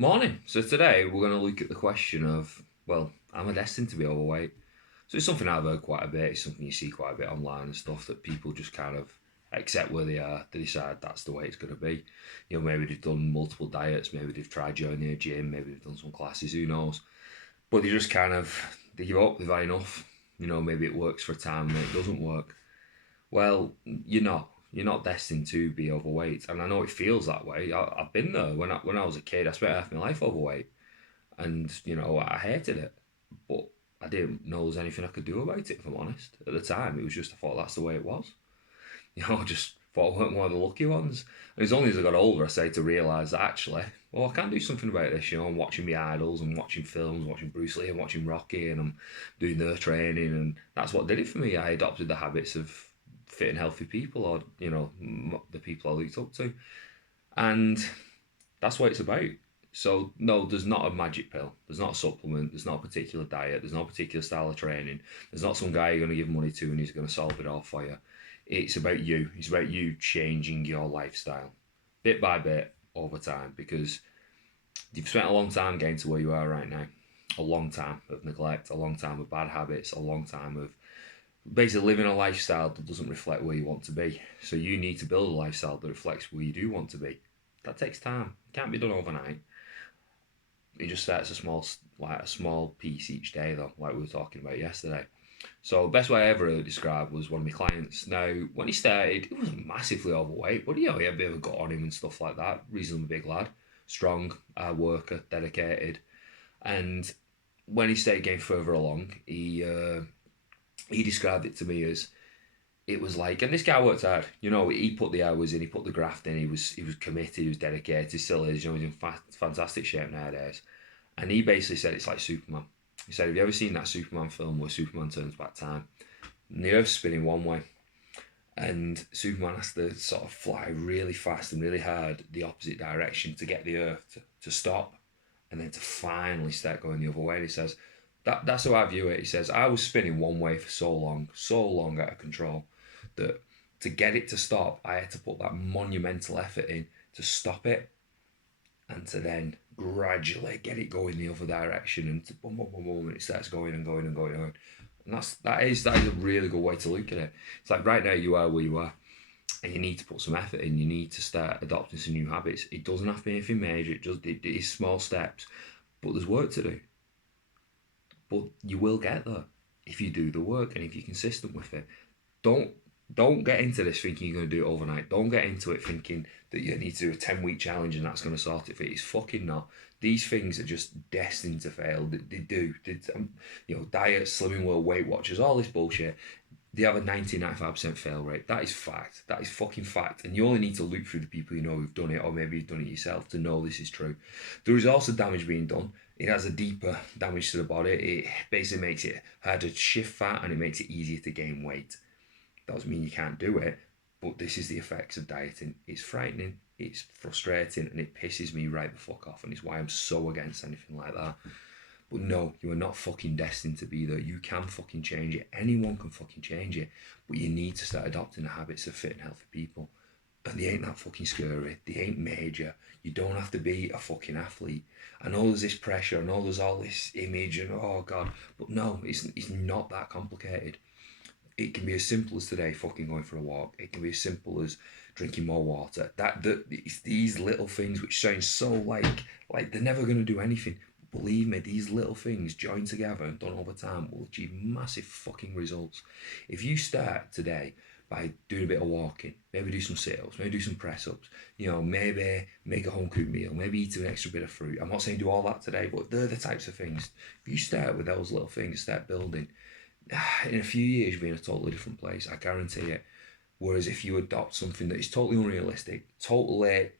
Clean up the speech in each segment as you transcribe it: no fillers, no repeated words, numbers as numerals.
Morning. So today we're going to look at the question of, well, am I destined to be overweight? So it's something I've heard quite a bit. It's something you see quite a bit online and stuff that people just kind of accept where they are. They decide that's the way it's going to be. Maybe they've done multiple diets. Maybe they've tried joining a gym. Maybe they've done some classes. Who knows? But they just kind of they give up. They've had enough. Maybe it works for a time and it doesn't work. Well, you're not. You're not destined to be overweight, and I know it feels that way. I've been there when I was a kid. I spent half my life overweight, and I hated it, but I didn't know there was anything I could do about it. If I'm honest, at the time it was just I thought that's the way it was. I just thought I weren't one of the lucky ones. And it's only as I got older I started to realise that actually, well, I can do something about this. I'm watching my idols, I'm watching films, watching Bruce Lee, I'm watching Rocky, and I'm doing their training, and that's what did it for me. I adopted the habits of fit and healthy people, or the people I looked up to, and that's what it's about. So no, there's not a magic pill. There's not a supplement. There's not a particular diet. There's no particular style of training. There's not some guy you're going to give money to and he's going to solve it all for you. It's about you. It's about you changing your lifestyle bit by bit over time, because you've spent a long time getting to where you are right now. A long time of neglect, a long time of bad habits, a long time of basically living a lifestyle that doesn't reflect where you want to be. So you need to build a lifestyle that reflects where you do want to be. That takes time. It can't be done overnight. It just starts a small piece each day, though, like we were talking about yesterday. So the best way I ever heard it described was one of my clients. Now, when he started, he wasn't massively overweight, but he had a bit of a gut on him and stuff like that. Reasonably big lad, strong, worker, dedicated. And when he started getting further along, he described it to me as it was like, and this guy worked hard. He put the hours in, he put the graft in. He was committed, he was dedicated, he still is. He's in fantastic shape nowadays. And he basically said it's like Superman. He said, have you ever seen that Superman film where Superman turns back time? And the Earth's spinning one way, and Superman has to sort of fly really fast and really hard the opposite direction to get the Earth to stop, and then to finally start going the other way. And he says, that's how I view it. He says, I was spinning one way for so long out of control, that to get it to stop, I had to put that monumental effort in to stop it, and to then gradually get it going the other direction, and to boom, boom, boom, boom, and it starts going and going and going and going. And that is a really good way to look at it. It's like right now you are where you are, and you need to put some effort in. You need to start adopting some new habits. It doesn't have to be anything major. It is small steps, but there's work to do. But you will get there if you do the work and if you're consistent with it. Don't don't get into this thinking you're going to do it overnight. Don't get into it thinking that you need to do a 10-week challenge and that's going to sort it for you. It's fucking not. These things are just destined to fail. They do. Diets, Slimming World, Weight Watchers, all this bullshit. They have a 90-95% fail rate. That is fact. That is fucking fact. And you only need to look through the people you know who've done it, or maybe you've done it yourself, to know this is true. There is also damage being done. It has a deeper damage to the body. It basically makes it harder to shift fat, and it makes it easier to gain weight. That doesn't mean you can't do it, but this is the effects of dieting. It's frightening, it's frustrating, and it pisses me right the fuck off, and it's why I'm so against anything like that. But no, you are not fucking destined to be there. You can fucking change it. Anyone can fucking change it. But you need to start adopting the habits of fit and healthy people. And they ain't that fucking scary. They ain't major. You don't have to be a fucking athlete. I know there's this pressure. I know there's all this image and oh God. But no, it's not that complicated. It can be as simple as today fucking going for a walk. It can be as simple as drinking more water. It's these little things which sound so like they're never going to do anything. Believe me, these little things joined together and done over time will achieve massive fucking results. If you start today by doing a bit of walking, maybe do some sit-ups, maybe do some press-ups, maybe make a home-cooked meal, maybe eat an extra bit of fruit. I'm not saying do all that today, but they're the types of things. If you start with those little things, start building, in a few years you'll be in a totally different place, I guarantee it. Whereas if you adopt something that is totally unrealistic, totally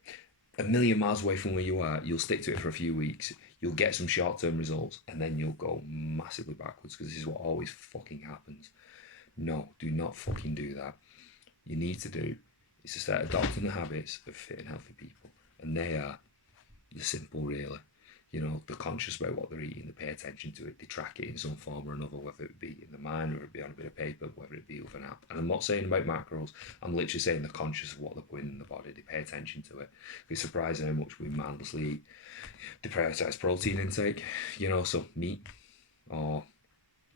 a million miles away from where you are, you'll stick to it for a few weeks, you'll get some short-term results, and then you'll go massively backwards, because this is what always fucking happens. No, do not fucking do that. You need to do is to start adopting the habits of fit and healthy people, and they are the simple, really. they're conscious about what they're eating, they pay attention to it, they track it in some form or another, whether it be in the mind, whether it be on a bit of paper, whether it be with an app. And I'm not saying about macros, I'm literally saying they're conscious of what they're putting in the body, they pay attention to it. It's surprising how much we mindlessly eat. They prioritise protein intake, so meat or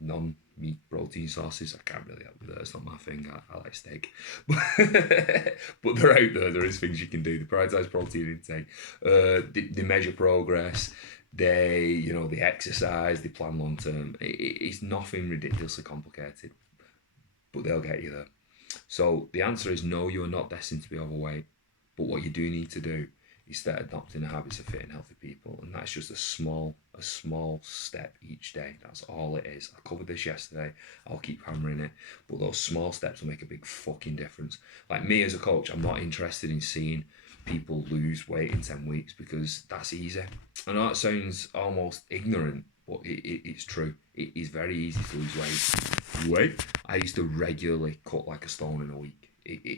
non-meat protein sources. I can't really help with that. It's not my thing. I like steak, but they're out there. There is things you can do. They prioritise protein intake. They measure progress. They exercise. They plan long term. It's nothing ridiculously complicated, but they'll get you there. So the answer is no. You are not destined to be overweight. But what you do need to do is start adopting the habits of fit and healthy people, and that's just a small step each day. That's all it is. I covered this yesterday. I'll keep hammering it, but those small steps will make a big fucking difference. Like me as a coach, I'm not interested in seeing people lose weight in 10 weeks because that's easy. I know it sounds almost ignorant, but it's true. It is very easy to lose weight. I used to regularly cut like a stone in a week.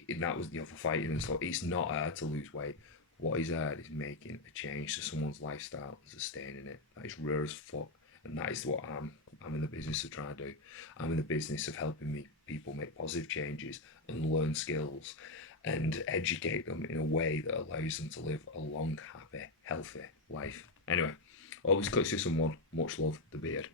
And that was for fighting and stuff. It's not hard to lose weight. What is hard is making a change to someone's lifestyle and sustaining it. That is rare as fuck, and that is what I'm in the business of trying to do. I'm in the business of helping people make positive changes and learn skills and educate them in a way that allows them to live a long, happy, healthy life. Anyway, always click to someone. Much love, the beard.